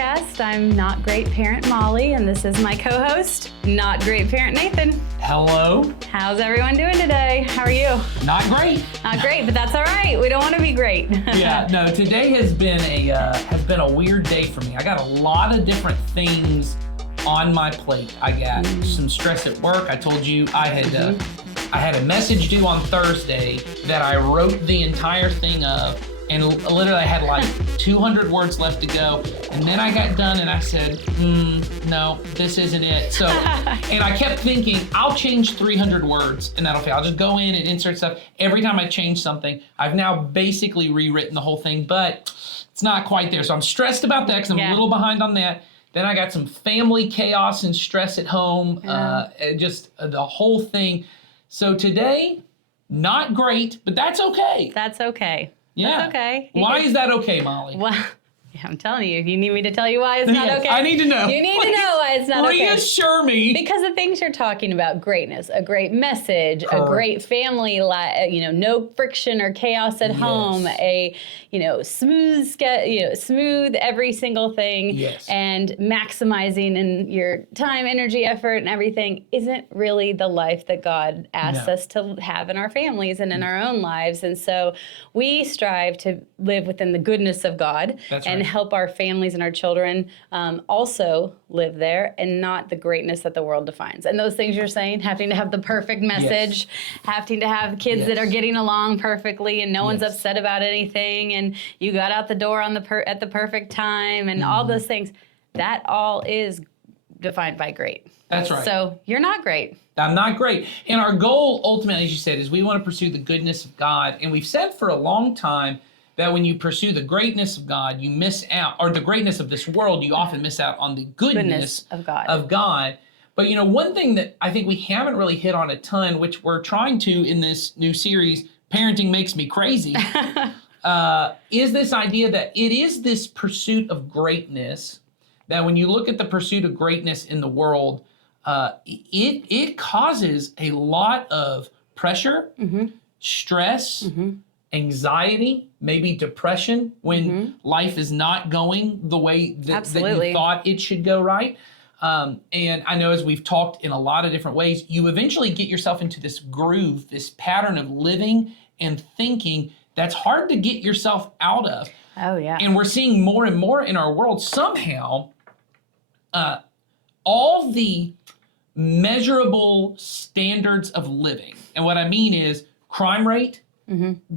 podcast. I'm Not Great Parent Molly, and this is my co-host, Not Great Parent Nathan. Hello. How's everyone doing today? How are you? Not great. Not great, but that's all right. We don't want to be great. Yeah, no, today has been a weird day for me. I got a lot of different things on my plate. I got some stress at work. I told you I had a message due on Thursday that I wrote the entire thing of, and literally I had like 200 words left to go. And then I got done and I said, no, this isn't it. So, and I kept thinking, I'll change 300 words and that'll fail. I'll just go in and insert stuff. Every time I change something, I've now basically rewritten the whole thing, but it's not quite there. So I'm stressed about that because I'm a little behind on that. Then I got some family chaos and stress at home, just the whole thing. So today, not great, but that's okay. That's okay. Yeah. That's okay. Why is that okay, Molly? Well, yeah, I'm telling you, if you need me to tell you why it's not okay. I need to know. You need to know why it's not okay. Reassure me. Because the things you're talking about, greatness, a great message, Correct. a great family, no friction or chaos at home, a smooth every single thing, and maximizing in your time, energy, effort, and everything isn't really the life that God asks us to have in our families and in our own lives. And so we strive to live within the goodness of God and help our families and our children also live there and not the greatness that the world defines. And those things you're saying, having to have the perfect message, having to have kids that are getting along perfectly and no one's upset about anything, and you got out the door on at the perfect time, and all those things, that all is defined by great. That's right. So you're not great. I'm not great. And our goal, ultimately, as you said, is we want to pursue the goodness of God. And we've said for a long time that when you pursue the greatness of God, you miss out, or the greatness of this world, you often miss out on the goodness of God. But one thing that I think we haven't really hit on a ton, which we're trying to in this new series, Parenting Makes Me Crazy, is this idea that it is this pursuit of greatness, that when you look at the pursuit of greatness in the world, it causes a lot of pressure, stress, anxiety, maybe depression when life is not going the way that you thought it should go, right? And I know, as we've talked in a lot of different ways, you eventually get yourself into this groove, this pattern of living and thinking that's hard to get yourself out of. Oh, yeah. And we're seeing more and more in our world, somehow, all the measurable standards of living. And what I mean is crime rate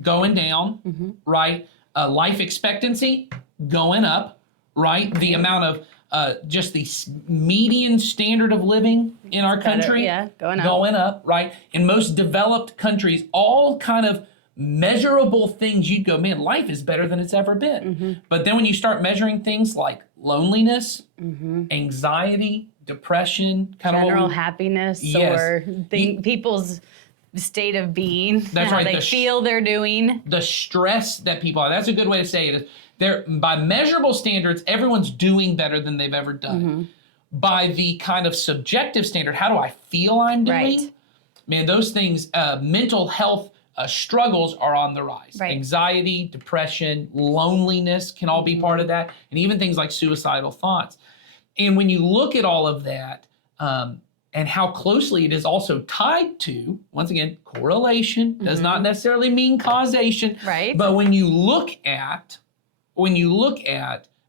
going down, right? Life expectancy going up, right? The amount of just the median standard of living in our country going up, right? In most developed countries, all kind of measurable things, you'd go, man, life is better than it's ever been. But then when you start measuring things like loneliness, anxiety, depression, kind general of happiness, or people's state of being, how they feel they're doing. The stress that people are, that's a good way to say it. They're, by measurable standards, everyone's doing better than they've ever done. By the kind of subjective standard, how do I feel I'm doing? Man, those things, mental health struggles are on the rise. Anxiety, depression, loneliness can all be part of that, and even things like suicidal thoughts. And when you look at all of that, and how closely it is also tied to, once again, correlation does not necessarily mean causation. But when you look at,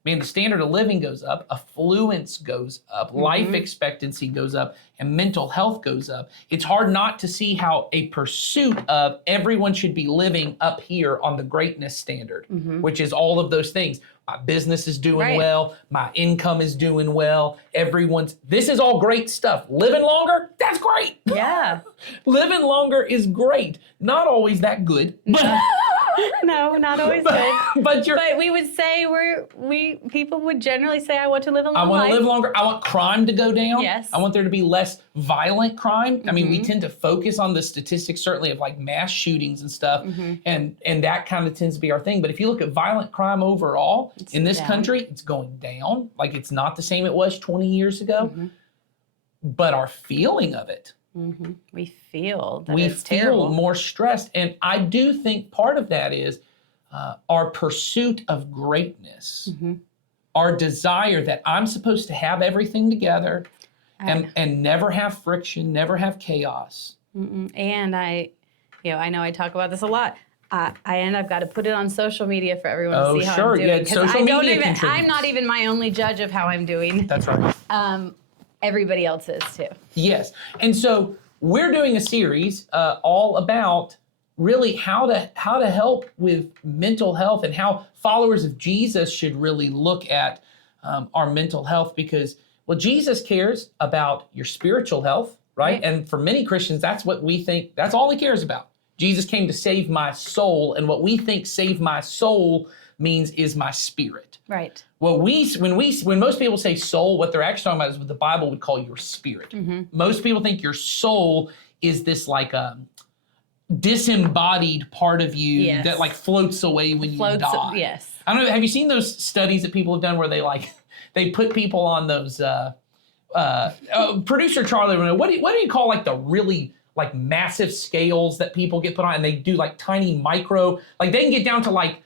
man, the standard of living goes up, affluence goes up, life expectancy goes up, and mental health goes up. It's hard not to see how a pursuit of everyone should be living up here on the greatness standard, which is all of those things. My business is doing well, my income is doing well, this is all great stuff. Living longer, that's great. Yeah. Living longer is great. Not always that good, but No, not always good. But we would say people would generally say, I want to live a long life. I want to live longer. I want crime to go down. Yes. I want there to be less violent crime. I mean, we tend to focus on the statistics, certainly, of like mass shootings and stuff, and that kind of tends to be our thing. But if you look at violent crime overall in this country, it's going down. Like, it's not the same it was 20 years ago. But our feeling of it, we feel that it's terrible. More stressed. And I do think part of that is our pursuit of greatness our desire that I'm supposed to have everything together and never have friction, never have chaos. And I know I talk about this a lot. I've got to put it on social media for everyone to see how I'm doing. Yeah, social media contributes. I'm not even my only judge of how I'm doing. That's right. Everybody else is too. Yes. And so we're doing a series all about really how to help with mental health and how followers of Jesus should really look at our mental health, because, well, Jesus cares about your spiritual health, right? And for many Christians, that's what we think, that's all he cares about. Jesus came to save my soul, and what we think save my soul means is my spirit. Right. Well, when most people say soul, what they're actually talking about is what the Bible would call your spirit. Most people think your soul is this like a disembodied part of you that like floats away when you die. Yes. I don't know. Have you seen those studies that people have done where they put people on those? Producer Charlie, what do you call like the really like massive scales that people get put on, and they do like tiny micro, like they can get down to like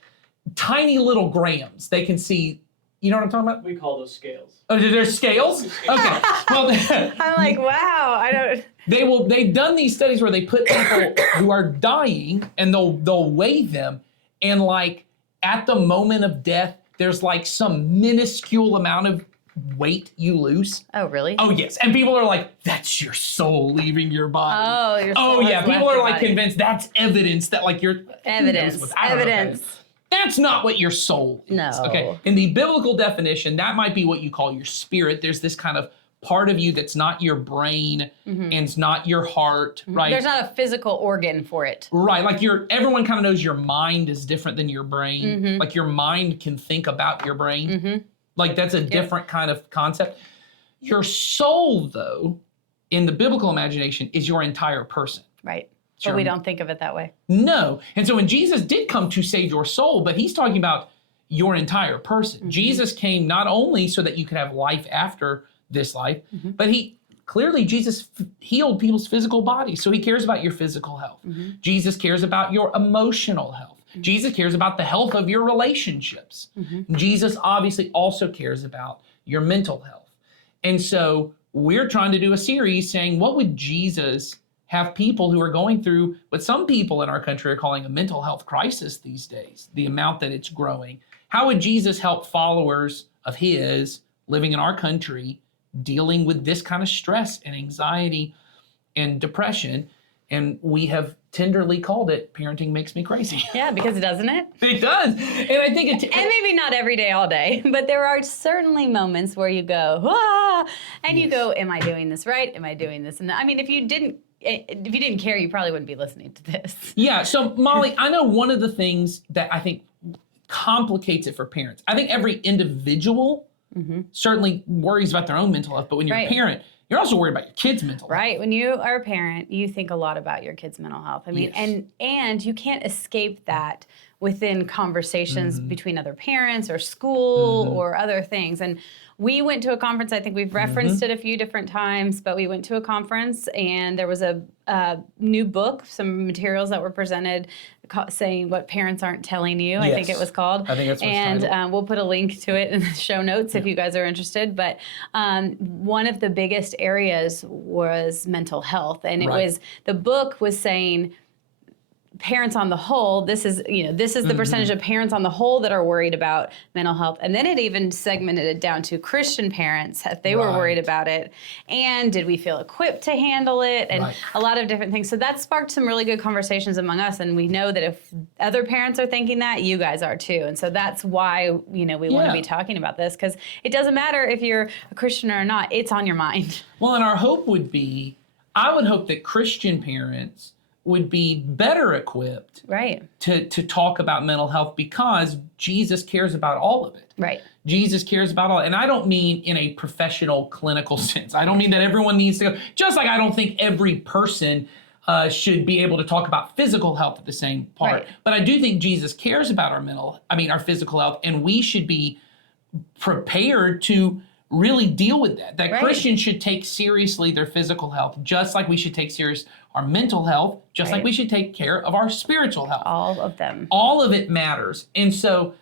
tiny little grams. They can see, you know what I'm talking about? We call those scales. Oh, there's scales? Okay. Well, I'm like, wow, I don't. They've done these studies where they put people who are dying and they'll weigh them, and like at the moment of death, there's like some minuscule amount of weight you lose. Oh, really? Oh, yes. And people are like, that's your soul leaving your body. Oh, your soul. Oh, yeah. has People left are your like body. convinced that's evidence that like you're Evidence. That's not what your soul is. No. Okay. In the biblical definition, that might be what you call your spirit. There's this kind of part of you that's not your brain and it's not your heart, right? There's not a physical organ for it. Right. Like everyone kind of knows your mind is different than your brain. Like your mind can think about your brain. Like that's a different kind of concept. Your soul, though, in the biblical imagination, is your entire person. Right. Sure. But we don't think of it that way. No. And so when Jesus did come to save your soul, but he's talking about your entire person. Jesus came not only so that you could have life after this life, but Jesus healed people's physical bodies. So he cares about your physical health. Jesus cares about your emotional health. Jesus cares about the health of your relationships. Jesus obviously also cares about your mental health. And so we're trying to do a series saying, what would Jesus have people who are going through what some people in our country are calling a mental health crisis these days, the amount that it's growing? How would Jesus help followers of his living in our country dealing with this kind of stress and anxiety and depression? And we have tenderly called it Parenting Makes Me Crazy. Yeah, because doesn't it? It does. And I think and maybe not every day, all day, but there are certainly moments where you go, and you go, am I doing this right? Am I doing this? And I mean, if you didn't care, you probably wouldn't be listening to this. Yeah. So Molly, I know one of the things that I think complicates it for parents. I think every individual certainly worries about their own mental health, but when you're a parent, you're also worried about your kid's mental health. Right. When you are a parent, you think a lot about your kid's mental health. I mean, and you can't escape that within conversations between other parents or school or other things. And we went to a conference, I think we've referenced it a few different times, but we went to a conference and there was a new book, some materials that were presented saying what parents aren't telling you, I think it was called. I think that's what's And we'll put a link to it in the show notes if you guys are interested. But one of the biggest areas was mental health. And the book was saying, parents on the whole, this is the percentage of parents on the whole that are worried about mental health. And then it even segmented it down to Christian parents, if they were worried about it. And did we feel equipped to handle it? And a lot of different things. So that sparked some really good conversations among us. And we know that if other parents are thinking that, you guys are too. And so that's why, we want to be talking about this, because it doesn't matter if you're a Christian or not, it's on your mind. Well, and our hope would be, I would hope that Christian parents would be better equipped to talk about mental health, because Jesus cares about all of it. Right. Jesus cares about all, and I don't mean in a professional clinical sense. I don't mean that everyone needs to go, just like I don't think every person should be able to talk about physical health at the same part. Right. But I do think Jesus cares about our physical health, and we should be prepared to really deal with that. That Christians should take seriously their physical health, just like we should take serious our mental health, just like we should take care of our spiritual health. All of them. All of it matters. And so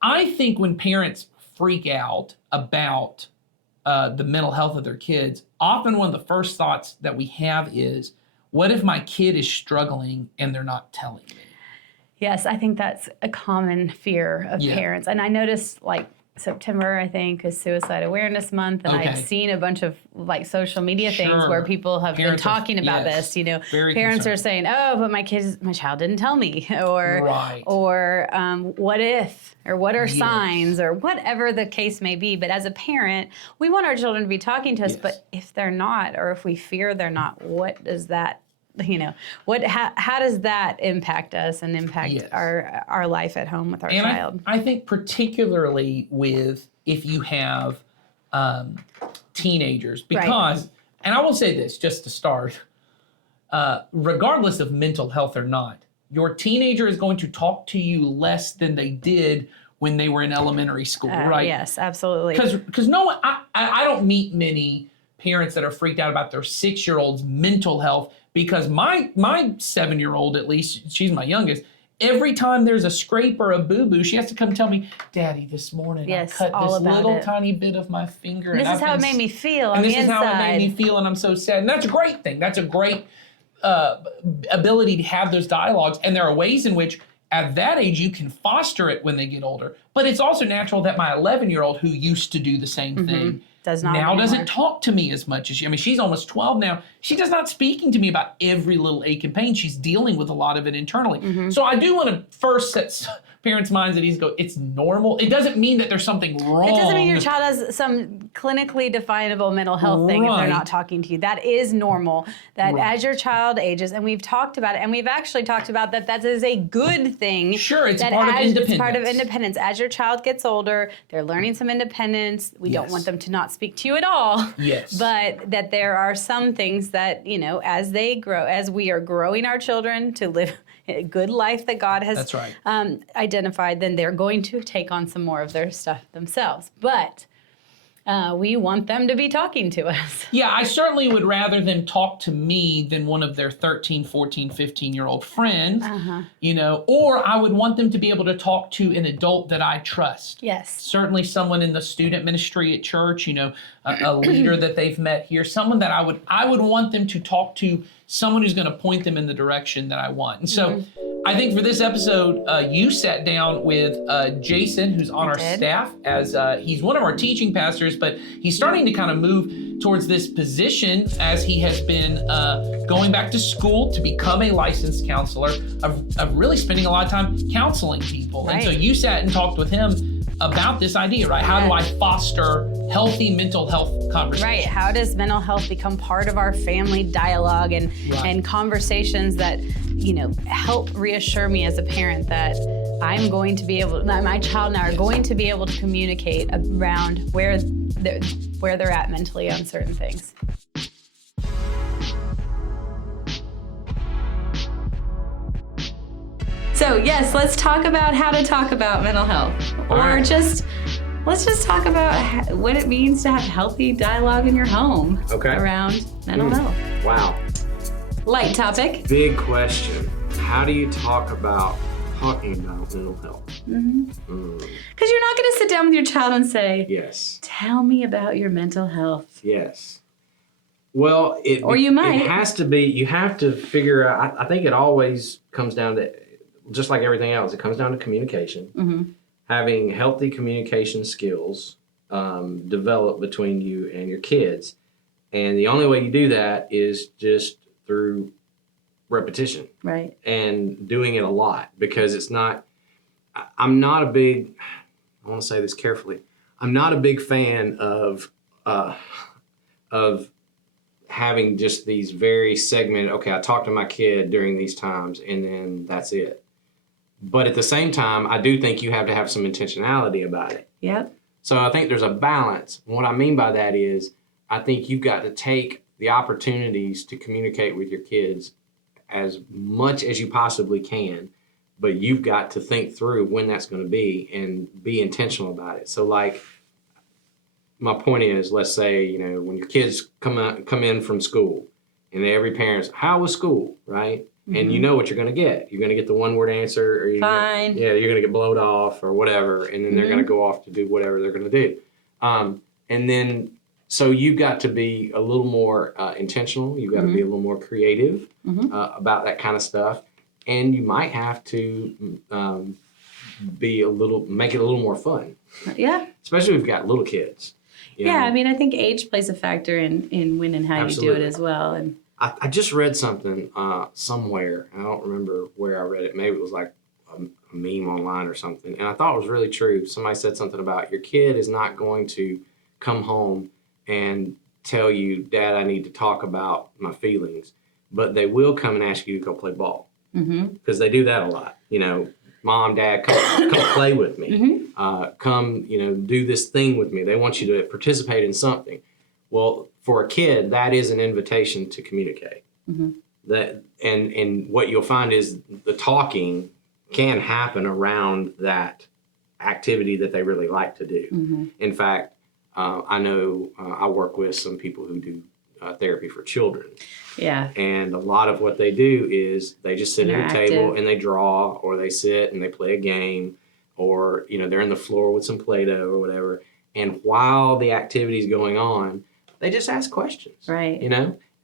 I think when parents freak out about the mental health of their kids, often one of the first thoughts that we have is, what if my kid is struggling and they're not telling me? Yes, I think that's a common fear of parents. And I noticed like September, I think, is Suicide Awareness Month, and I've seen a bunch of like social media things where people have been talking about this. You know, parents are saying, "Oh, but my child didn't tell me," or "What if?" or "What are signs?" or whatever the case may be. But as a parent, we want our children to be talking to us. But if they're not, or if we fear they're not, what does that? You know, how does that impact us and impact our life at home with our child? I think particularly with if you have teenagers, because, and I will say this just to start, regardless of mental health or not, your teenager is going to talk to you less than they did when they were in elementary school, right? Yes, absolutely. Because no one, I don't meet many parents that are freaked out about their 6-year-old's mental health, because my 7-year-old, at least, she's my youngest, every time there's a scrape or a boo-boo, she has to come tell me, "Daddy, this morning I cut this little tiny bit of my finger. And this is how it made me feel on the inside. And this is how it made me feel, and I'm so sad." And that's a great thing. That's a great ability to have those dialogues. And there are ways in which, at that age, you can foster it when they get older. But it's also natural that my 11-year-old, who used to do the same thing, doesn't talk to me as much as she. I mean, she's almost 12 now. She does not speaking to me about every little ache and pain. She's dealing with a lot of it internally. So I do want to first set parents' minds at ease. It's normal. It doesn't mean that there's something wrong. It doesn't mean your child has some clinically definable mental health thing if they're not talking to you. That is normal. That as your child ages, and we've talked about it, and we've actually talked about that is a good thing. Sure, it's part of independence. It's part of independence. As your child gets older, they're learning some independence. We don't want them to not speak to you at all. Yes. But that there are some things that, you know, as they grow, as we are growing our children to live a good life that God has identified, then they're going to take on some more of their stuff themselves. But we want them to be talking to us. Yeah, I certainly would rather them talk to me than one of their 13, 14, 15-year-old friends, you know, or I would want them to be able to talk to an adult that I trust. Yes. Certainly someone in the student ministry at church, you know, a leader that they've met here, someone that I would want them to talk to, someone who's going to point them in the direction that I want. And so I think for this episode, you sat down with Jason, who's on our staff, as he's one of our teaching pastors, but he's starting to kind of move towards this position as he has been going back to school to become a licensed counselor, of really spending a lot of time counseling people. And so you sat and talked with him about this idea, right? How do I foster healthy mental health conversations? Right. How does mental health become part of our family dialogue and conversations that, you know, help reassure me as a parent that I'm going to be able, that my child and I are going to be able to communicate around where they're at mentally on certain things. So yes, let's talk about how to talk about mental health, let's just talk about what it means to have healthy dialogue in your home around mental health. Wow. Light topic. Big question. How do you talk about talking about mental health? Because you're not going to sit down with your child and say, yes, tell me about your mental health. Yes. Well, it has to be, you have to figure out, I think it always comes down to, just like everything else, it comes down to communication. Having healthy communication skills develop between you and your kids. And the only way you do that is just through repetition. Right. And doing it a lot, because it's not, I'm not a big, I want to say this carefully, I'm not a big fan of having just these very segmented, okay, I talk to my kid during these times and then that's it. But at the same time, I do think you have to have some intentionality about it. Yep. So I think there's a balance. And what I mean by that is, I think you've got to take the opportunities to communicate with your kids as much as you possibly can, but you've got to think through when that's going to be and be intentional about it. So like, my point is, let's say, you know, when your kids come in from school and every parent's, how was school, right? and you know what you're going to get. You're going to get the one word answer, or you're Fine. you're going to get blowed off or whatever, and then they're going to go off to do whatever they're going to do. And then, so you've got to be a little more intentional. You've got to be a little more creative about that kind of stuff, and you might have to make it a little more fun. Yeah. Especially if you've got little kids. I mean, I think age plays a factor in when and how Absolutely. you do it as well. And I just read something somewhere. I don't remember where I read it. Maybe it was like a meme online or something. And I thought it was really true. Somebody said something about your kid is not going to come home and tell you, Dad, I need to talk about my feelings. But they will come and ask you to go play ball. Because they do that a lot. Mom, Dad, come play with me. Come, do this thing with me. They want you to participate in something. Well, for a kid, that is an invitation to communicate. That and what you'll find is the talking can happen around that activity that they really like to do. In fact, I know I work with some people who do therapy for children. Yeah. And a lot of what they do is they just sit at a table Interactive. and they draw, or they sit and they play a game, or they're in the floor with some Play-Doh or whatever. And while the activity is going on, they just ask questions. Right.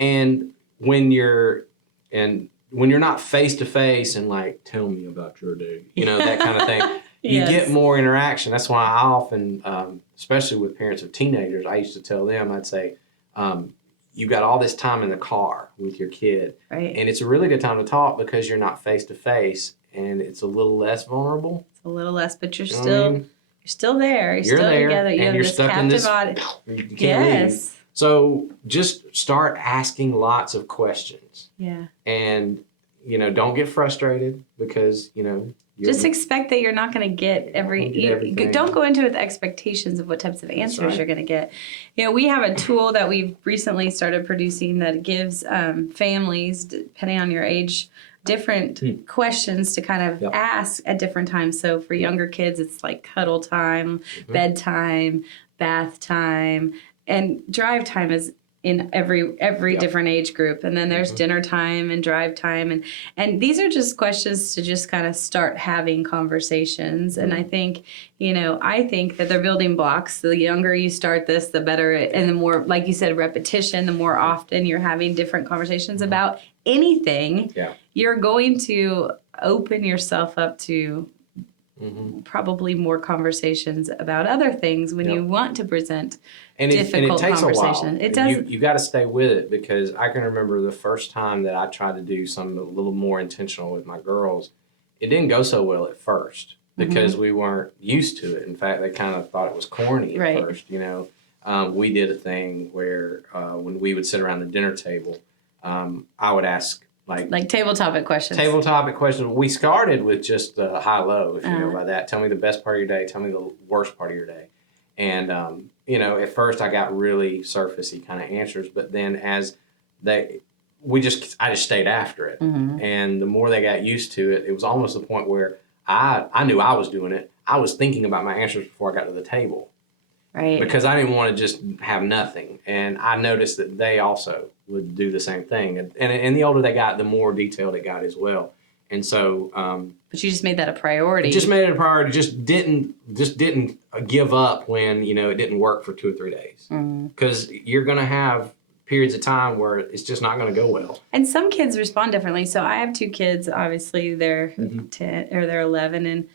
And when you're not face to face and like, tell me about your day, that kind of thing, you get more interaction. That's why I often, especially with parents of teenagers, I used to tell them, I'd say, you've got all this time in the car with your kid. Right. And it's a really good time to talk because you're not face to face and it's a little less vulnerable. It's a little less, but you're You know what I mean? you're still there. You're still there, together. You and have you're this stuck in captive this. audience. You can't leave. So just start asking lots of questions. Yeah. And, don't get frustrated because, Just expect that you're not going to get everything. Don't go into it with expectations of what types of answers right. you're going to get. We have a tool that we've recently started producing that gives families, depending on your age, different questions to kind of ask at different times. So for younger kids, it's like cuddle time, bedtime, bath time, and drive time is in every different age group. And then there's dinner time and drive time. And these are just questions to just kind of start having conversations. And I think, I think that they're building blocks. The younger you start this, the better and the more, like you said, repetition, the more often you're having different conversations about anything, you're going to open yourself up to probably more conversations about other things when you want to present difficult conversation. It does. You got to stay with it, because I can remember the first time that I tried to do something a little more intentional with my girls. It didn't go so well at first because we weren't used to it. In fact, they kind of thought it was corny at first. We did a thing where when we would sit around the dinner table, I would ask like table topic questions. Table topic questions. We started with just high-low, if you know by that. Tell me the best part of your day. Tell me the worst part of your day. And, at first I got really surfacey kind of answers, but then as I just stayed after it. And the more they got used to it, it was almost the point where I knew I was doing it. I was thinking about my answers before I got to the table. Right. Because I didn't want to just have nothing. And I noticed that they also would do the same thing. And the older they got, the more detailed it got as well. And so, but you just made that a priority. Just made it a priority. Just didn't give up when it didn't work for 2 or 3 days. Because you're going to have periods of time where it's just not going to go well. And some kids respond differently. So I have 2 kids. Obviously, they're 10 or they're 11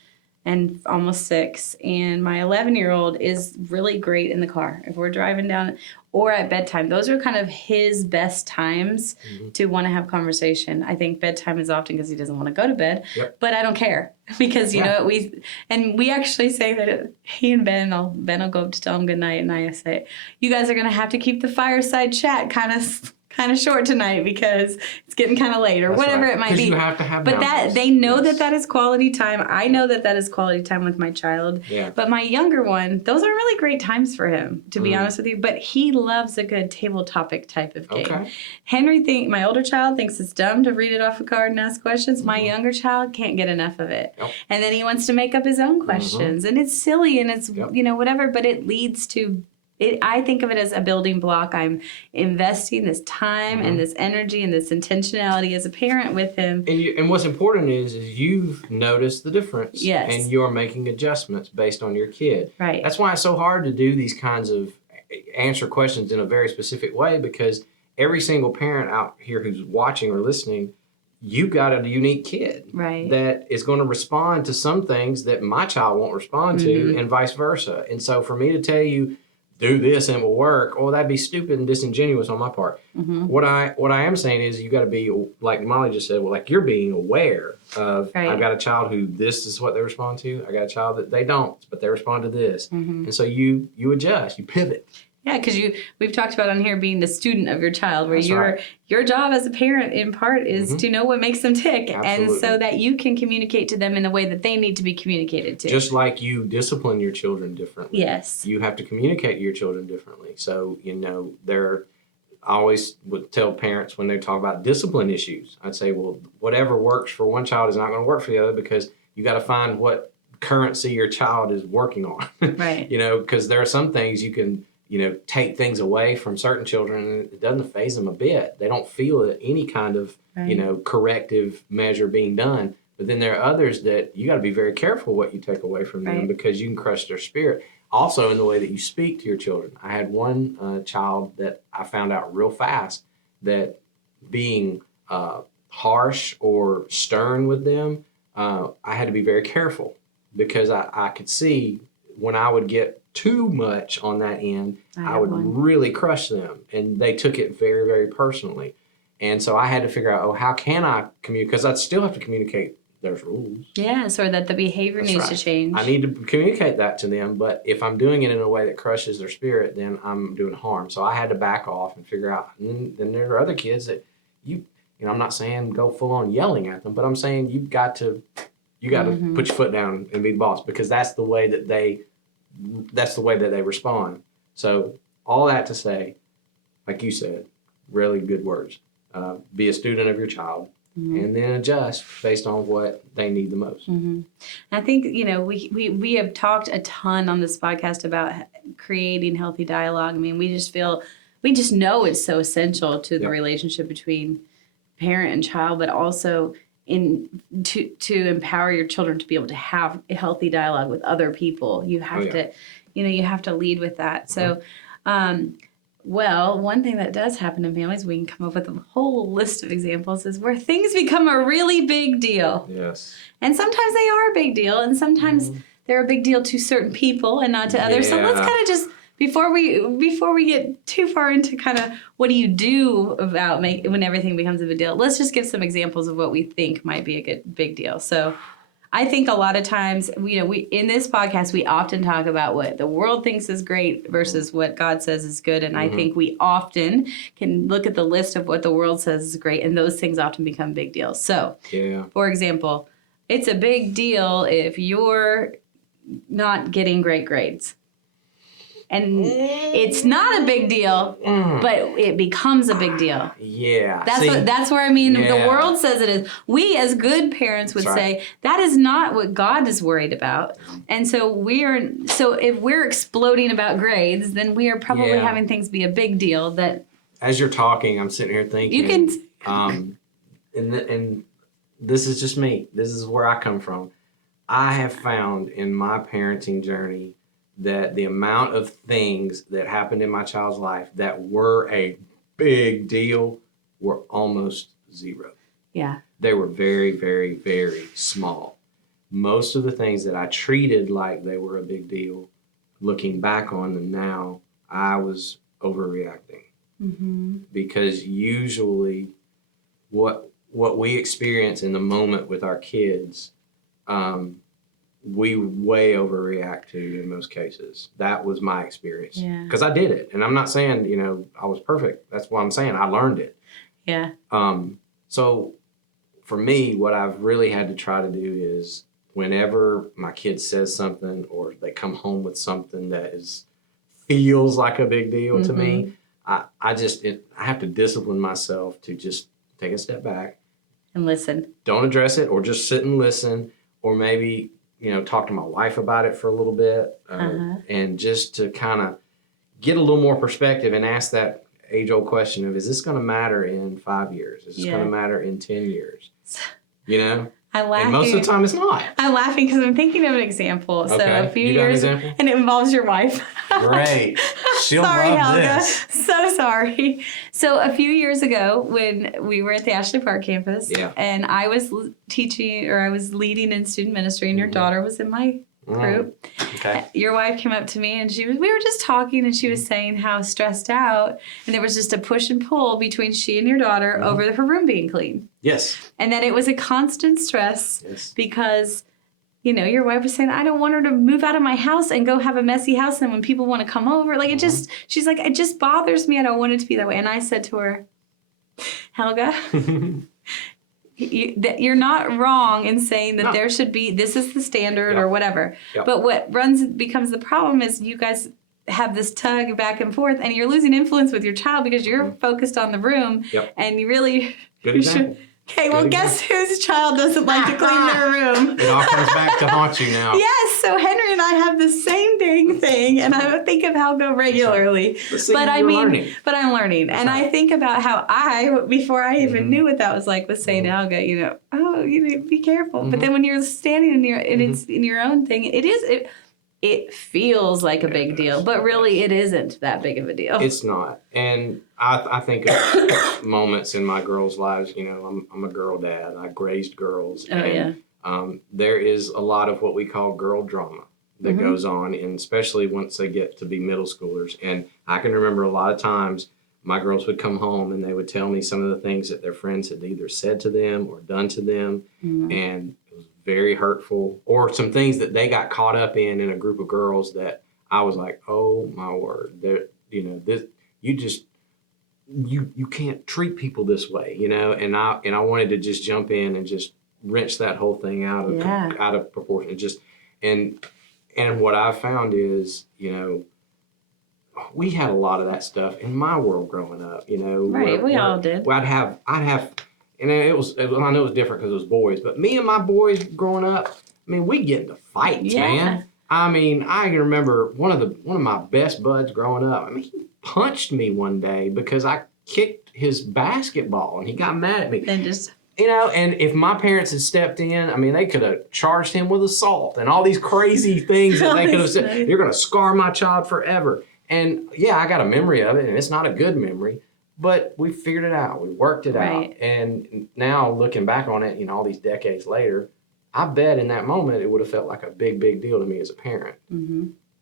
and almost 6. And my 11-year-old is really great in the car. If we're driving down or at bedtime, those are kind of his best times to want to have conversation. I think bedtime is often because he doesn't want to go to bed, but I don't care because you know we actually say that he and Ben will go up to tell him good night, and I say, you guys are going to have to keep the fireside chat kind of short tonight because it's getting kind of late or whatever it might be. You have to have but boundaries. they know that is quality time. I know that is quality time with my child. Yeah. But my younger one, those aren't really great times for him, to be honest with you. But he loves a good table topic type of game. Okay. My older child thinks it's dumb to read it off a card and ask questions. My younger child can't get enough of it. Yep. And then he wants to make up his own questions. And it's silly and it's, whatever, but it leads to I think of it as a building block. I'm investing this time and this energy and this intentionality as a parent with him. And what's important is you've noticed the difference. Yes. And you're making adjustments based on your kid. Right. That's why it's so hard to do these kinds of answer questions in a very specific way, because every single parent out here who's watching or listening, you've got a unique kid that is going to respond to some things that my child won't respond to, and vice versa. And so for me to tell you, do this and it will work, that'd be stupid and disingenuous on my part. What I am saying is you got to be, like Molly just said, like you're being aware of, I've got a child who this is what they respond to. I got a child that they don't, but they respond to this. And so you adjust, you pivot. Yeah, because we've talked about on here being the student of your child, where your job as a parent in part is to know what makes them tick. Absolutely. And so that you can communicate to them in the way that they need to be communicated to. Just like you discipline your children differently. Yes. You have to communicate to your children differently. So, I always would tell parents when they talk about discipline issues, I'd say, well, whatever works for one child is not going to work for the other, because you got to find what currency your child is working on. Right. Because there are some things you can take things away from certain children and it doesn't faze them a bit. They don't feel any kind of, corrective measure being done. But then there are others that you got to be very careful what you take away from them, because you can crush their spirit. Also in the way that you speak to your children. I had one child that I found out real fast that being harsh or stern with them, I had to be very careful, because I could see when I would get too much on that end, I would really crush them. And they took it very, very personally. And so I had to figure out, how can I communicate? Because I'd still have to communicate there's rules. Yes, or that the behavior needs to change. I need to communicate that to them. But if I'm doing it in a way that crushes their spirit, then I'm doing harm. So I had to back off and figure out. And then there are other kids that I'm not saying go full on yelling at them, but I'm saying you got to put your foot down and be the boss, because that's the way that they respond. So all that to say, like you said, really good words. Be a student of your child, and then adjust based on what they need the most. I think, we have talked a ton on this podcast about creating healthy dialogue. I mean, we just know it's so essential to the relationship between parent and child, but also to empower your children to be able to have a healthy dialogue with other people. You have to, you have to lead with that. So, one thing that does happen in families, we can come up with a whole list of examples, is where things become a really big deal. Yes. And sometimes they are a big deal, and sometimes they're a big deal to certain people and not to others. So let's kind of just, before we get too far into kind of what do you do about when everything becomes a big deal, let's just give some examples of what we think might be a big deal. So I think a lot of times, we in this podcast, we often talk about what the world thinks is great versus what God says is good. And I think we often can look at the list of what the world says is great, and those things often become big deals. So, for example, it's a big deal if you're not getting great grades. And it's not a big deal, but it becomes a big deal. Yeah. That's where the world says it is. We as good parents would say that is not what God is worried about. And so if we're exploding about grades, then we are probably having things be a big deal. That as you're talking, I'm sitting here thinking, you can and this is just me. This is where I come from. I have found in my parenting journey that the amount of things that happened in my child's life that were a big deal were almost zero. Yeah. They were very, very, very small. Most of the things that I treated like they were a big deal, looking back on them now, I was overreacting. Because usually what we experience in the moment with our kids, we way overreact to in most cases. That was my experience. Because I did it. And I'm not saying, I was perfect. That's what I'm saying. I learned it. Yeah. So for me, what I've really had to try to do is whenever my kid says something or they come home with something that feels like a big deal to me, I have to discipline myself to just take a step back. And listen. Don't address it, or just sit and listen, or maybe talk to my wife about it for a little bit, and just to kind of get a little more perspective and ask that age-old question of, is this going to matter in 5 years? Is this going to matter in 10 years? You know? I'm laughing. And most of the time it's not. I'm laughing because I'm thinking of an example. Okay. So a few You got an years, example? and it involves your wife. Great. She'll Sorry, love Helga. this. So sorry. So a few years ago, when we were at the Ashley Park campus, and I was teaching, or I was leading in student ministry, and your daughter was in my group. Okay. Your wife came up to me, and we were just talking, and she was saying how stressed out, and there was just a push and pull between she and your daughter over her room being clean. Yes. And that it was a constant stress because, you know, your wife was saying, I don't want her to move out of my house and go have a messy house. And when people want to come over, like she's like, it just bothers me. I don't want it to be that way. And I said to her, Helga, you're not wrong in saying that there should be, this is the standard or whatever. But what becomes the problem is you guys have this tug back and forth, and you're losing influence with your child because you're focused on the room and you really example. Okay, well, guess whose child doesn't like to clean their room? It all comes back to haunt you now. Yes, so Henry and I have the same dang thing, and I think of Helga regularly. But I'm learning. And I think about how before I even knew what that was like, was saying to Helga, you know, be careful. But then when you're standing it's in your own thing, it feels like a big deal, but really it isn't that big of a deal. It's not. And I think of moments in my girls' lives, you know, I'm a girl dad. I raised girls. There is a lot of what we call girl drama that goes on, and especially once they get to be middle schoolers. And I can remember a lot of times my girls would come home and they would tell me some of the things that their friends had either said to them or done to them. And it was very hurtful, or some things that they got caught up in a group of girls that I was like, oh my word, you know, this, you can't treat people this way, you know. And I wanted to just jump in and just wrench that whole thing out of proportion. And what I've found is, you know, we had a lot of that stuff in my world growing up, you know. Right, we all did. I'd have, and I know it was different because it was boys, but me and my boys growing up, I mean, we get into fights, man. I mean, I can remember one of my best buds growing up. I mean, he punched me one day because I kicked his basketball, and he got mad at me. And just, you know, and if my parents had stepped in, I mean, they could have charged him with assault and all these crazy things that they could have said. You're going to scar my child forever. And yeah, I got a memory of it, and it's not a good memory, but we figured it out. We worked it out. And now looking back on it, you know, all these decades later, I bet in that moment it would have felt like a big, big deal to me as a parent.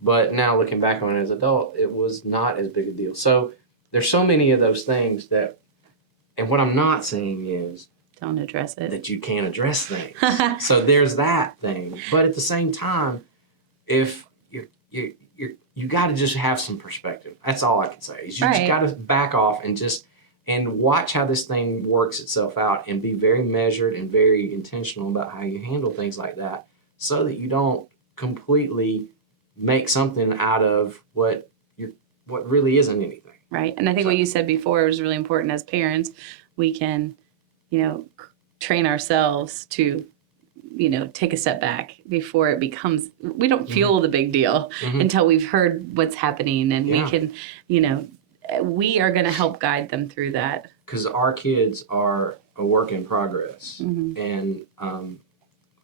But now looking back on it as an adult, it was not as big a deal. So there's so many of those things that, and what I'm not saying is, don't address it. That you can't address things. So there's that thing. But at the same time, if you got to just have some perspective. That's all I can say. Is you just got to back off and watch how this thing works itself out, and be very measured and very intentional about how you handle things like that, so that you don't completely make something out of what really isn't anything. Right. And I think what you said before was really important. As parents, we can, you know, train ourselves to, you know, take a step back before it becomes, we don't fuel the big deal until we've heard what's happening, and we can, you know, we are going to help guide them through that. Because our kids are a work in progress. And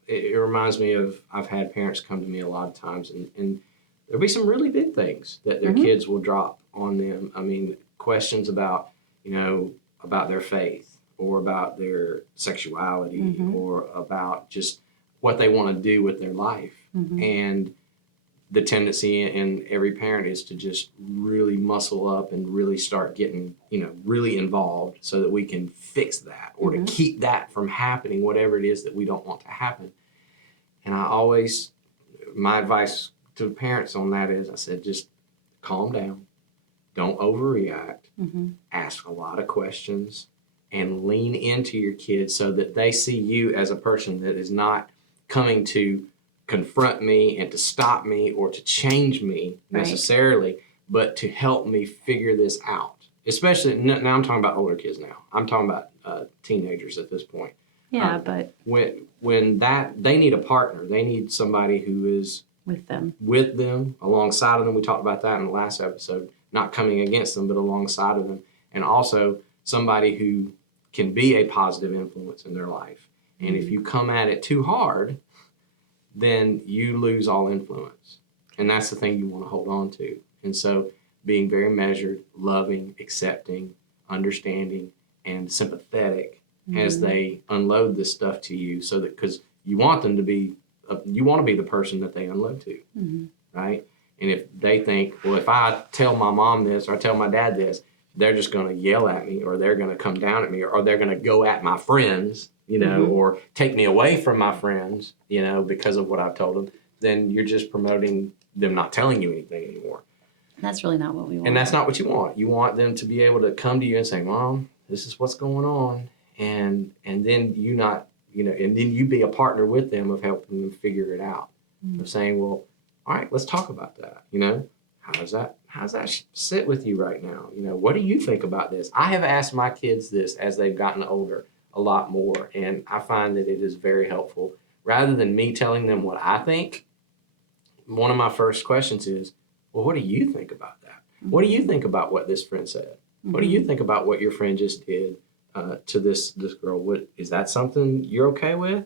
it reminds me of, I've had parents come to me a lot of times, and there'll be some really big things that their kids will drop on them. I mean, questions about, you know, about their faith, or about their sexuality, or about just what they want to do with their life. And the tendency in every parent is to just really muscle up and really start getting, you know, really involved so that we can fix that, or to keep that from happening, whatever it is that we don't want to happen. And my advice to parents on that is, I said, just calm down. Don't overreact. Ask a lot of questions, and lean into your kids so that they see you as a person that is not coming to confront me and to stop me or to change me necessarily, but to help me figure this out. Especially, now I'm talking about older kids now. I'm talking about teenagers at this point. Yeah, but when they need a partner, they need somebody who is with them, alongside of them. We talked about that in the last episode. not coming against them, but alongside of them. And also somebody who can be a positive influence in their life. And if you come at it too hard, then you lose all influence. And that's the thing you want to hold on to. And so being very measured, loving, accepting, understanding, and sympathetic as they unload this stuff to you, so that, because you want them to be, you want to be the person that they unload to, right? And if they think, well, if I tell my mom this or I tell my dad this, they're just going to yell at me, or they're going to come down at me, or they're going to go at my friends, you know, or take me away from my friends, you know, because of what I've told them, then you're just promoting them not telling you anything anymore. That's really not what we want. And that's not what you want. You want them to be able to come to you and say, Mom, this is what's going on. And then you not, you know, and then you be a partner with them of helping them figure it out. Of saying, well, all right, let's talk about that. You know, how does that sit with you right now? You know, what do you think about this? I have asked my kids this as they've gotten older a lot more, and I find that it is very helpful. Rather than me telling them what I think, one of my first questions is, well, what do you think about that? What do you think about what this friend said? What do you think about what your friend just did to this girl? What, is that something you're okay with?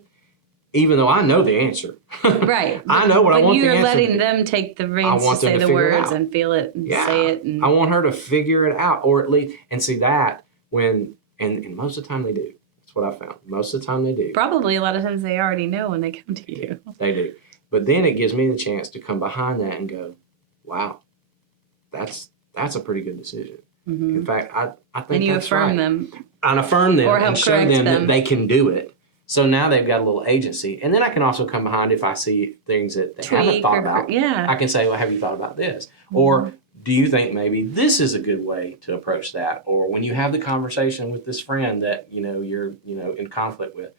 Even though I know the answer. Right. I know what I want the answer. But you're letting them take the reins to say the words and feel it and say it. And I want her to figure it out, or at least, and see that when, and most of the time they do. That's what I found. Most of the time they do. Probably a lot of times they already know when they come to you. They do. But then it gives me the chance to come behind that and go, wow, that's a pretty good decision. In fact, I think and you that's affirm right. them. And affirm them Or help and show correct them that them. they can do it. So now they've got a little agency. And then I can also come behind if I see things that they haven't thought about. Yeah. I can say, well, have you thought about this? Or do you think maybe this is a good way to approach that? Or when you have the conversation with this friend that, you know, you're, you know, in conflict with,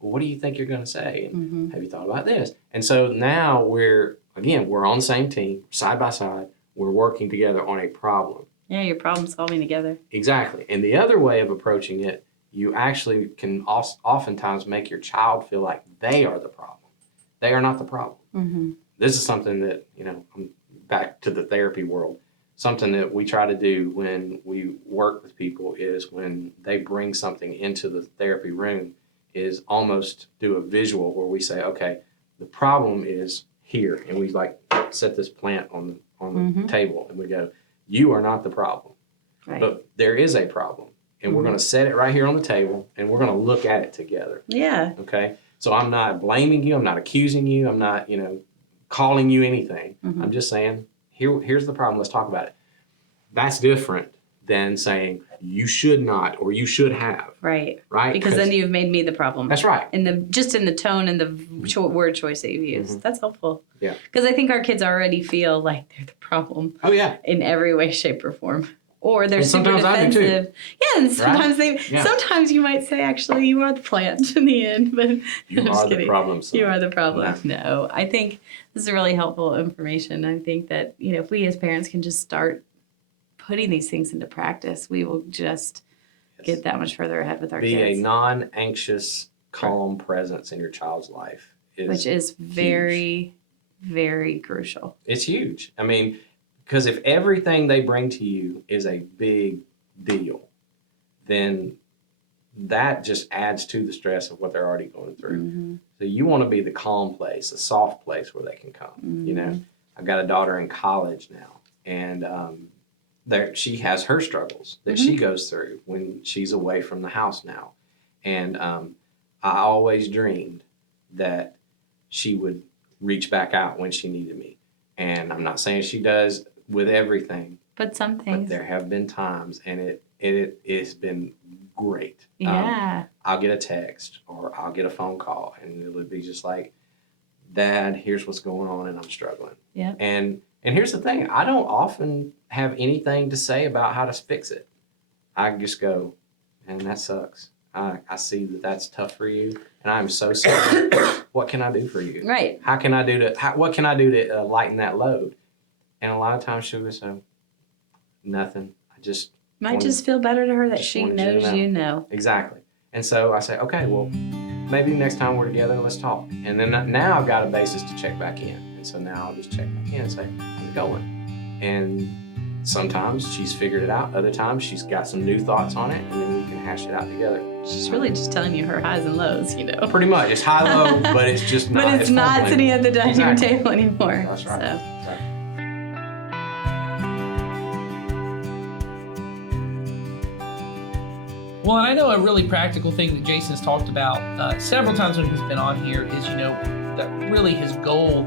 well, what do you think you're going to say? And have you thought about this? And so now we're on the same team, side by side. We're working together on a problem. Yeah, you're problem solving together. Exactly. And the other way of approaching it, you actually can oftentimes make your child feel like they are the problem. They are not the problem. This is something that, you know, I'm back to the therapy world. Something that we try to do when we work with people is when they bring something into the therapy room is almost do a visual where we say, okay, the problem is here. And we like set this plant on the table and we go, you are not the problem, but there is a problem. And we're going to set it right here on the table, and we're going to look at it together. Yeah. Okay? So I'm not blaming you. I'm not accusing you. I'm not, you know, calling you anything. I'm just saying, here's the problem. Let's talk about it. That's different than saying you should not or you should have. Right. Right? Because then you've made me the problem. That's right. In the tone and the word choice that you use. That's helpful. Yeah. Because I think our kids already feel like they're the problem. Oh, yeah. In every way, shape, or form. Or they're and super defensive. Yeah, and sometimes sometimes you might say, actually, you are the plant in the end. But you are the problem. Son. You are the problem. No, I think this is really helpful information. I think that, you know, if we as parents can just start putting these things into practice, we will just get that much further ahead with our kids. Be a non-anxious, calm presence in your child's life. Which is very, very crucial. It's huge. I mean, because if everything they bring to you is a big deal, then that just adds to the stress of what they're already going through. So you want to be the calm place, a soft place where they can come. You know, I've got a daughter in college now, and she has her struggles that she goes through when she's away from the house now. And I always dreamed that she would reach back out when she needed me. And I'm not saying she does with everything. But some things. But there have been times, and it has been great. Yeah. I'll get a text or I'll get a phone call, and it'll be just like, Dad, here's what's going on, and I'm struggling. Yeah. And here's the thing. I don't often have anything to say about how to fix it. I just go, and that sucks. I see that that's tough for you, and I'm so sorry. What can I do for you? Right. What can I do to lighten that load? And a lot of times she'll go, so nothing. Might just feel better to her that she knows you know. Exactly. And so I say, okay, well, maybe next time we're together, let's talk. And then now I've got a basis to check back in. And so now I'll just check back in and say, how's it going? And sometimes she's figured it out. Other times she's got some new thoughts on it, and then you can hash it out together. She's really just telling you her highs and lows, Pretty much. It's high-low, but it's just not. But it's not sitting at the dining table anymore. That's right. So. Well, and I know a really practical thing that Jason's talked about several times when he's been on here is, that really his goal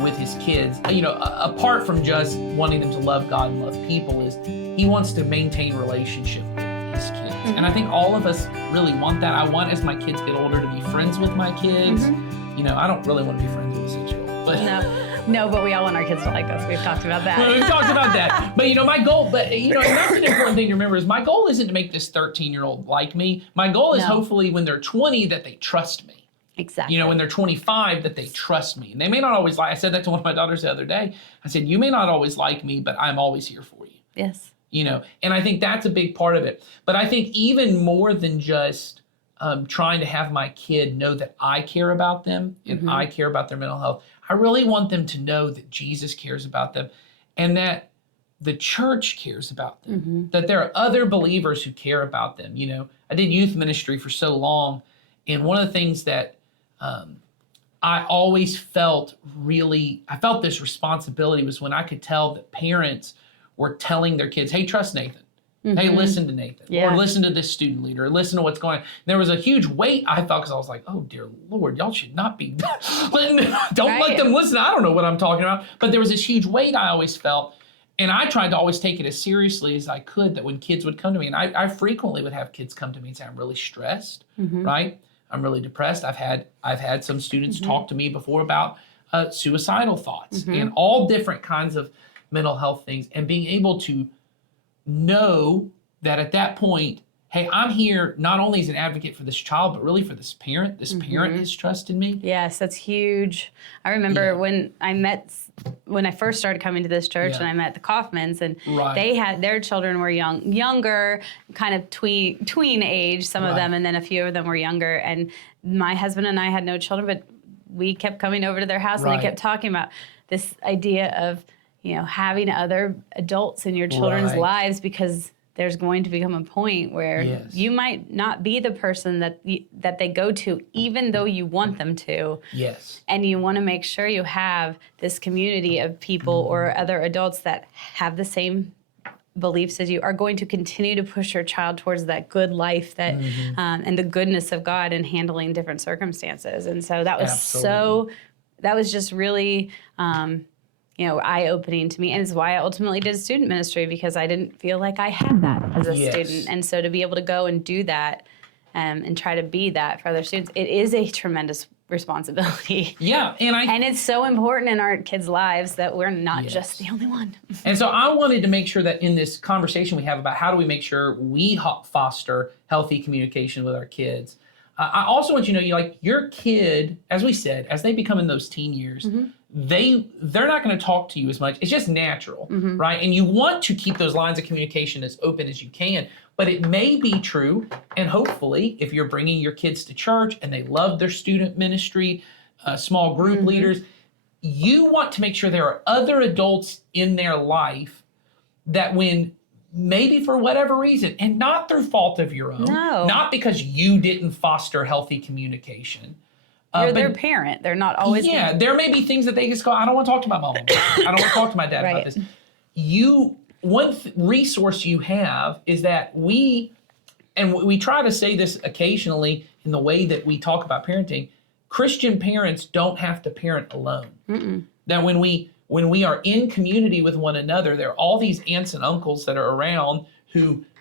with his kids, apart from just wanting them to love God and love people, is he wants to maintain relationship with his kids. Mm-hmm. And I think all of us really want that. I want, as my kids get older, to be friends with my kids. Mm-hmm. I don't really want to be friends with a 6-year-old. But No, but we all want our kids to like us. We've talked about that. We've talked about that. But my goal, and that's an important thing to remember, is my goal isn't to make this 13-year-old like me. My goal is hopefully when they're 20 that they trust me. Exactly. When they're 25 that they trust me. And they may not always I said that to one of my daughters the other day. I said, you may not always like me, but I'm always here for you. Yes. And I think that's a big part of it. But I think even more than just trying to have my kid know that I care about them and I care about their mental health, I really want them to know that Jesus cares about them and that the church cares about them, that there are other believers who care about them. I did youth ministry for so long, and one of the things that I always felt this responsibility was when I could tell that parents were telling their kids, hey, trust Nathan. Hey, listen to Nathan, or listen to this student leader, or listen to what's going on. There was a huge weight I felt because I was like, oh, dear Lord, y'all should not be, don't let them listen. I don't know what I'm talking about. But there was this huge weight I always felt. And I tried to always take it as seriously as I could, that when kids would come to me, and I frequently would have kids come to me and say, I'm really stressed, right? I'm really depressed. I've had some students talk to me before about suicidal thoughts and all different kinds of mental health things, and being able to know that at that point, hey, I'm here not only as an advocate for this child, but really for this parent. This parent has trusted me. Yes, that's huge. I remember when I first started coming to this church and I met the Kaufmans, and they had, their children were younger, kind of tween age, some of them, and then a few of them were younger. And my husband and I had no children, but we kept coming over to their house and they kept talking about this idea of, having other adults in your children's lives, because there's going to become a point where you might not be the person that they go to, even though you want them to. Yes. And you want to make sure you have this community of people or other adults that have the same beliefs as you, are going to continue to push your child towards that good life that and the goodness of God in handling different circumstances. And so that was that was just really eye-opening to me. And it's why I ultimately did student ministry, because I didn't feel like I had that as a student. And so to be able to go and do that and try to be that for other students, it is a tremendous responsibility. Yeah. And it's so important in our kids' lives that we're not just the only one. And so I wanted to make sure that in this conversation we have about how do we make sure we foster healthy communication with our kids, I also want you to know, your kid, as we said, as they become in those teen years, they're not going to talk to you as much. It's just natural, right? And you want to keep those lines of communication as open as you can. But it may be true, and hopefully, if you're bringing your kids to church and they love their student ministry, small group leaders, you want to make sure there are other adults in their life that when maybe for whatever reason, and not through fault of your own, not because you didn't foster healthy communication. You're their parent. They're not always. Yeah, there may be things that they just go, I don't want to talk to my mom about this. I don't want to talk to my dad about this. One resource you have is that we try to say this occasionally in the way that we talk about parenting, Christian parents don't have to parent alone. That when we are in community with one another, there are all these aunts and uncles that are around,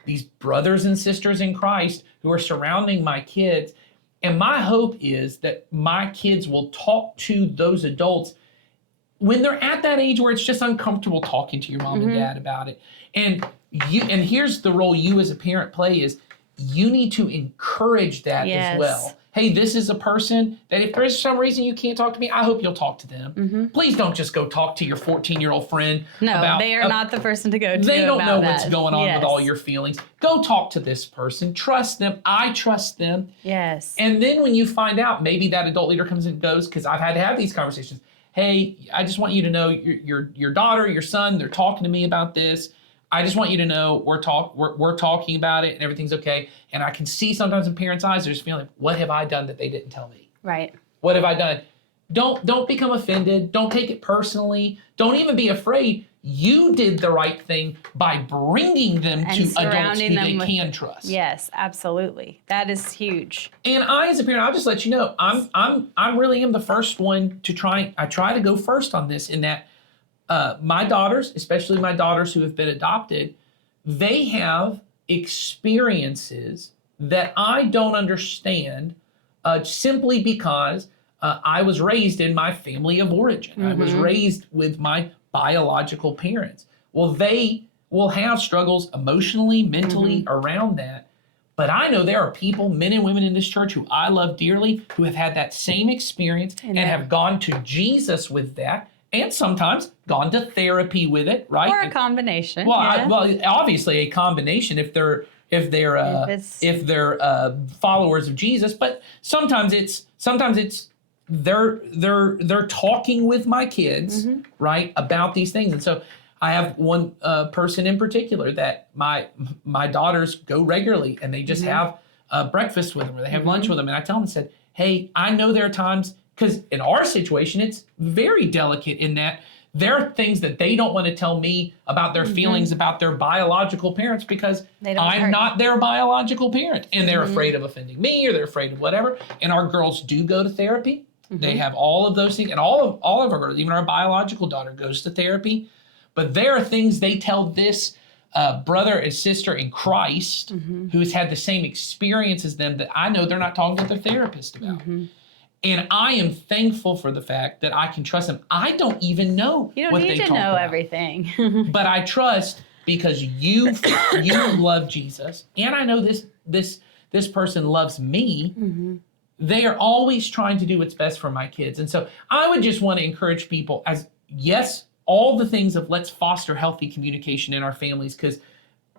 these brothers and sisters in Christ who are surrounding my kids. And my hope is that my kids will talk to those adults when they're at that age where it's just uncomfortable talking to your mom and dad about it. And here's the role you as a parent play is you need to encourage that as well. Hey, this is a person that if there's some reason you can't talk to me, I hope you'll talk to them. Please don't just go talk to your 14-year-old friend. No, they are not the person to go to. They don't know what's going on with all your feelings. Go talk to this person. Trust them. I trust them. Yes. And then when you find out, maybe that adult leader comes and goes, because I've had to have these conversations. hey, I just want you to know your daughter, your son, they're talking to me about this. I just want you to know we're talking about it and everything's okay. And I can see sometimes in parents' eyes, they're just feeling, what have I done that they didn't tell me? Right. What have I done? Don't become offended. Don't take it personally. Don't even be afraid. You did the right thing by bringing them to adults who they can trust. Yes, absolutely. That is huge. And I, as a parent, I'll just let you know, I'm really am the first one to try. I try to go first on this in that my daughters, especially my daughters who have been adopted, they have experiences that I don't understand simply because I was raised in my family of origin. Mm-hmm. I was raised with my biological parents. Well, they will have struggles emotionally, mentally around that. But I know there are people, men and women in this church who I love dearly, who have had that same experience and have gone to Jesus with that, and sometimes gone to therapy with it, right? Or a combination. Well, well, obviously a combination if they're followers of Jesus. But sometimes it's they're talking with my kids, right, about these things. And so I have one person in particular that my daughters go regularly, and they just have breakfast with them, or they have lunch with them. And I tell them, said, hey, I know there are times, because in our situation, it's very delicate in that there are things that they don't want to tell me about their feelings about their biological parents because I'm not their biological parent. And they're afraid of offending me, or they're afraid of whatever. And our girls do go to therapy. They have all of those things. And all of our girls, even our biological daughter, goes to therapy. But there are things they tell this brother and sister in Christ who has had the same experience as them that I know they're not talking to their therapist about. And I am thankful for the fact that I can trust them. I don't even know what they talk about. You don't need to know everything. But I trust because you love Jesus, and I know this person loves me. They are always trying to do what's best for my kids. And so I would just want to encourage people all the things of let's foster healthy communication in our families, because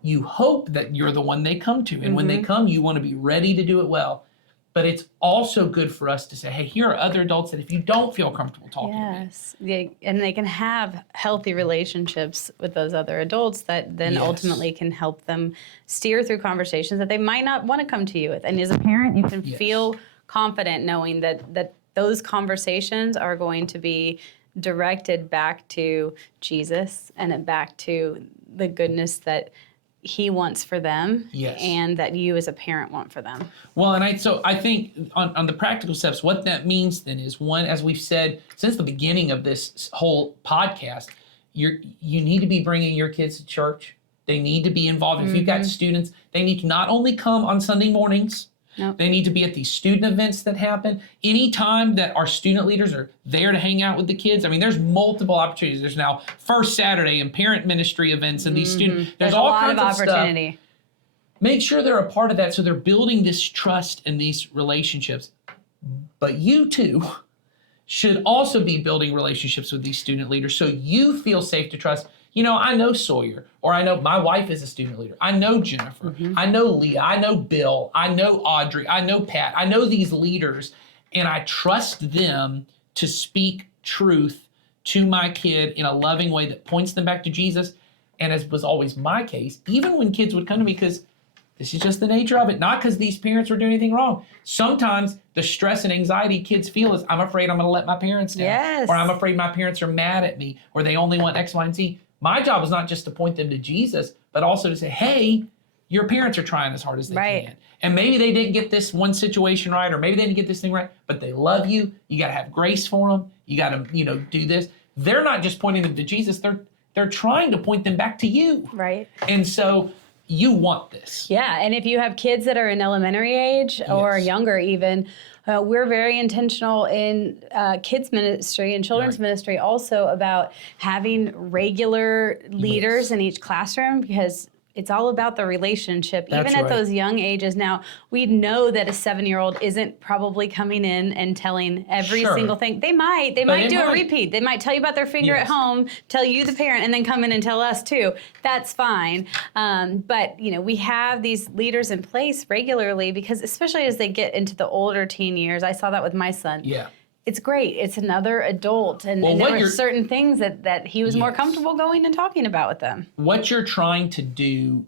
you hope that you're the one they come to. And when they come, you want to be ready to do it well. But it's also good for us to say, hey, here are other adults that if you don't feel comfortable talking to me. And they can have healthy relationships with those other adults that then ultimately can help them steer through conversations that they might not want to come to you with. And as a parent, you can feel confident knowing that those conversations are going to be directed back to Jesus and back to the goodness that he wants for them, and that you as a parent want for them. Well, and I think on the practical steps, what that means then is, one, as we've said since the beginning of this whole podcast, you need to be bringing your kids to church. They need to be involved. If you've got students, they need to not only come on Sunday mornings, they need to be at these student events that happen. Anytime that our student leaders are there to hang out with the kids, I mean, there's multiple opportunities. There's now First Saturday and parent ministry events and these students. There's all kinds of opportunity. Stuff. Make sure they're a part of that so they're building this trust in these relationships. But you too should also be building relationships with these student leaders so you feel safe to trust. You know, I know Sawyer, or I know my wife is a student leader. I know Jennifer. I know Leah. I know Bill. I know Audrey. I know Pat. I know these leaders, and I trust them to speak truth to my kid in a loving way that points them back to Jesus. And as was always my case, even when kids would come to me, because this is just the nature of it, not because these parents were doing anything wrong. Sometimes the stress and anxiety kids feel is, I'm afraid I'm going to let my parents down. Or I'm afraid my parents are mad at me, or they only want X, Y, and Z. My job is not just to point them to Jesus, but also to say, hey, your parents are trying as hard as they can. And maybe they didn't get this one situation right, or maybe they didn't get this thing right, but they love you. You got to have grace for them. You got to, do this. They're not just pointing them to Jesus. They're trying to point them back to you. Right. And so you want this. Yeah. And if you have kids that are in elementary age or younger even, we're very intentional in kids ministry and children's ministry also about having regular leaders in each classroom, because it's all about the relationship, even at those young ages. Now, we know that a 7-year-old isn't probably coming in and telling every single thing. They might do a repeat. They might tell you about their finger at home, tell you the parent, and then come in and tell us too. That's fine. But, we have these leaders in place regularly, because especially as they get into the older teen years, I saw that with my son. it's great. It's another adult, and there were certain things that he was more comfortable going and talking about with them. What you're trying to do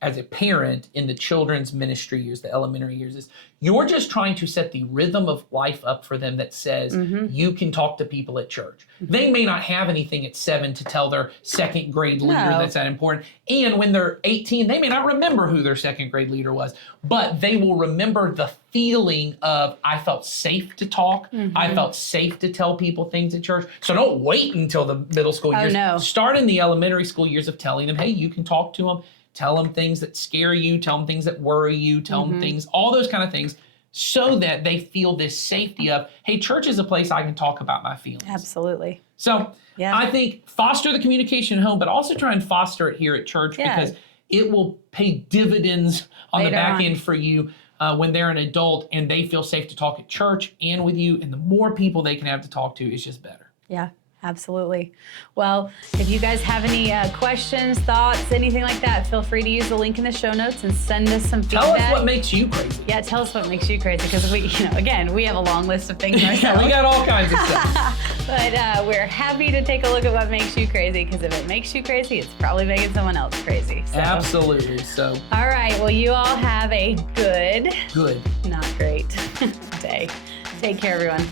as a parent in the children's ministry years, the elementary years, is you're just trying to set the rhythm of life up for them that says you can talk to people at church. They may not have anything at 7 to tell their second grade leader that's that important. And when they're 18, they may not remember who their second grade leader was, but they will remember the feeling of, I felt safe to talk. I felt safe to tell people things at church. So don't wait until the middle school years. No. Start in the elementary school years of telling them, hey, you can talk to them. Tell them things that scare you, tell them things that worry you, tell them things, all those kind of things, so that they feel this safety of, hey, church is a place I can talk about my feelings. Absolutely. So I think foster the communication at home, but also try and foster it here at church because it will pay dividends on the back end for you when they're an adult and they feel safe to talk at church and with you. And the more people they can have to talk to, it's just better. Yeah. Absolutely. Well, if you guys have any questions, thoughts, anything like that, feel free to use the link in the show notes and send us some feedback. Tell us what makes you crazy. Yeah, tell us what makes you crazy, because we, again, we have a long list of things ourselves. Yeah, we got all kinds of stuff. But we're happy to take a look at what makes you crazy, because if it makes you crazy, it's probably making someone else crazy. So. Absolutely. So. All right. Well, you all have a good, not great day. Take care, everyone.